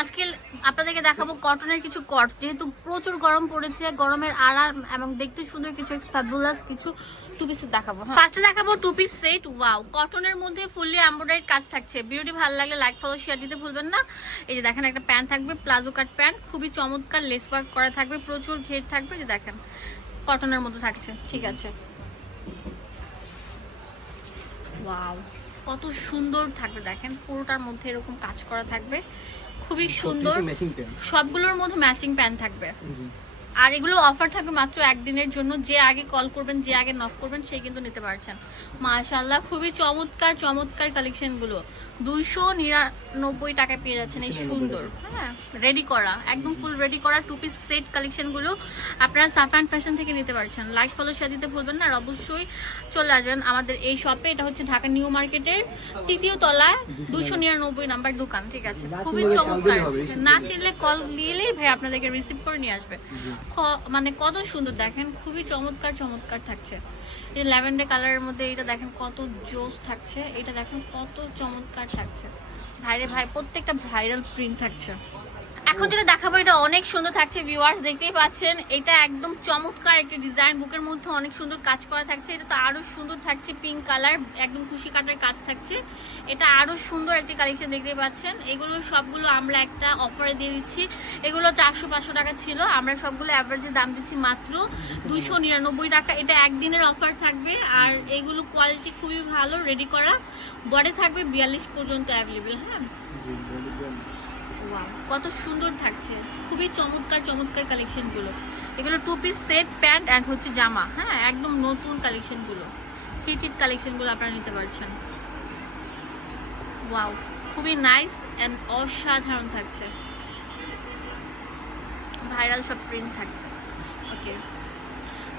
আজকে আপনাদেরকে দেখাবো কটনের কিছু কটস। যেহেতু প্রচুর গরম পড়েছে গরমের আরাম এবং দেখতে সুন্দর কিছু ফ্যাবুলাস কিছু টু দেখাবো ফার্স্টে দেখাবো টু পিস সেট ওয়াও কটনের মধ্যে ফুললি কাজ থাকছে। ভিডিওটি ভালো লাগলে লাইক ফলো শেয়ার দিতে ভুলবেন না। এই যে দেখেন একটা প্যান্ট থাকবে প্লাজো কাট প্যান্ট খুবই চমৎকার লেস ওয়ার্ক করা থাকবে প্রচুর ঘের থাকবে যে দেখেন কটনের মধ্যে থাকছে ঠিক আছে। ওয়াও কত সুন্দর থাকবে দেখেন পুরোটার মধ্যে এরকম কাজ করা থাকবে। খুবই সুন্দর। সবগুলোর মধ্যে ম্যাচিং প্যান্ট থাকবে। জি। আর এগুলো অফার থাকবে মাত্র একদিনের জন্য। যে আগে কল করবেন যে আগে নক করবেন সে কিন্তু নিতে পারছেন। মাশাল্লাহ খুবই চমৎকার চমৎকার কালেকশনগুলো। দুইশো নিরানব্বই টাকায় পেয়ে যাচ্ছেন এই সুন্দর। হ্যাঁ রেডি করা একদম ফুল রেডি করা টু পিস সেট কালেকশনগুলো আপনারা সাফান ফ্যাশন থেকে নিতে পারছেন। লাইক ফলো শেয়ার দিতে ভুলবেন না আর অবশ্যই চলে আসবেন আমাদের এই শপে এটা হচ্ছে ঢাকা নিউ মার্কেটের তৃতীয় তলায় দুশো নিরানব্বই নাম্বার দোকান ঠিক আছে? খুবই চমৎকার। না চিনলে কল দিলেই ভাই আপনাদেরকে রিসিভ করে নিয়ে আসবে। মানে কত সুন্দর, দেখেন খুবই চমৎকার চমৎকার থাকছে। এই ল্যাভেন্ডার কালারের মধ্যে এটা দেখেন কত জোস থাকছে এটা দেখেন কত চমৎকার থাকছে। ভাইরে ভাই, প্রত্যেকটা ভাইরাল প্রিন্ট থাকছে। এখন যেটা দেখাবো, এটা অনেক সুন্দর থাকছে ভিউয়ার্স দেখতেই পাচ্ছেন। এটা একদম চমৎকার একটি ডিজাইন বুকের মধ্যে অনেক সুন্দর কাজ করা থাকছে। এটা তো আরও সুন্দর থাকছে পিঙ্ক কালার একদম খুশি কাটার কাজ থাকছে। এটা আরও সুন্দর একটি কালেকশন দেখতেই পাচ্ছেন। এগুলো সবগুলো আমরা একটা অফারে দিয়ে দিচ্ছি। এগুলো চারশো, পাঁচশো টাকা ছিল। আমরা সবগুলো অ্যাভারেজে দাম দিচ্ছি মাত্র দুশো নিরানব্বই টাকা। এটা একদিনের অফার থাকবে, আর এগুলো কোয়ালিটি খুবই ভালো রেডি করা। বডে থাকবে বিয়াল্লিশ পর্যন্ত অ্যাভেলেবেল হ্যাঁ? কত সুন্দর থাকছে। খুবই চমৎকার চমৎকার কালেকশনগুলো এগুলো two piece set pant and হচ্ছে জামা হ্যাঁ একদম নতুন কালেকশনগুলো হিট হিট কালেকশনগুলো আপনারা নিতে পারছেন। ওয়াও খুবই নাইস অ্যান্ড অসাধারণ থাকছে। ভাইরাল সব প্রিন্ট থাকছে। ওকে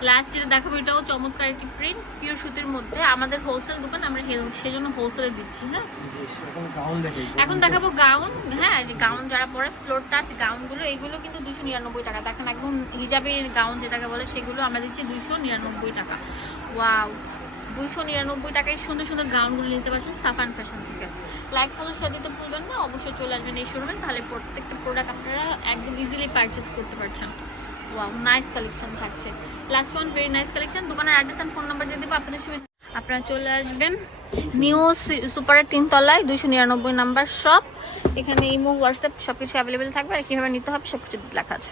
লাস্ট যেটা দেখাবো এটাও চমৎকার একটি প্রিন্ট পিওর সুতির মধ্যে। আমাদের হোলসেল দোকান আমরা সেজন্য হোলসেলে দিচ্ছি হ্যাঁ? এখন দেখাবো গাউন হ্যাঁ গাউন যারা পরে ফ্লোর টাচ গাউনগুলো এগুলো কিন্তু দুশো নিরানব্বই টাকা। দেখেন একদম হিজাবের গাউন যেটাকে বলে সেগুলো আমরা দিচ্ছি দুশো নিরানব্বই টাকা। ওয়াও দুশো নিরানব্বই টাকায় সুন্দর সুন্দর গাউনগুলো নিতে পারছেন সাফান ফ্যাশন থেকে। লাইক ফলো দিতে ভুলবেন না অবশ্যই চলে আসবেন এই শোরুমে তাহলে প্রত্যেকটা প্রোডাক্ট আপনারা একদম ইজিলি পারচেস করতে পারছেন। ওয়াও নাইস কালেকশন থাকছে। Last one very nice collection দোকানের অ্যাড্রেস অ্যান্ড ফোন নাম্বার দিয়ে দেবো, আপনাদের সুবিধা। আপনারা চলে আসবেন নিউ সুপারের তিনতলায়, দুইশো নিরানব্বই নাম্বার শপ এখানে ইমো হোয়াটসঅ্যাপ সবকিছু অ্যাভেলেবেল থাকবে। আর কীভাবে নিতে হবে, সবকিছু লেখা আছে।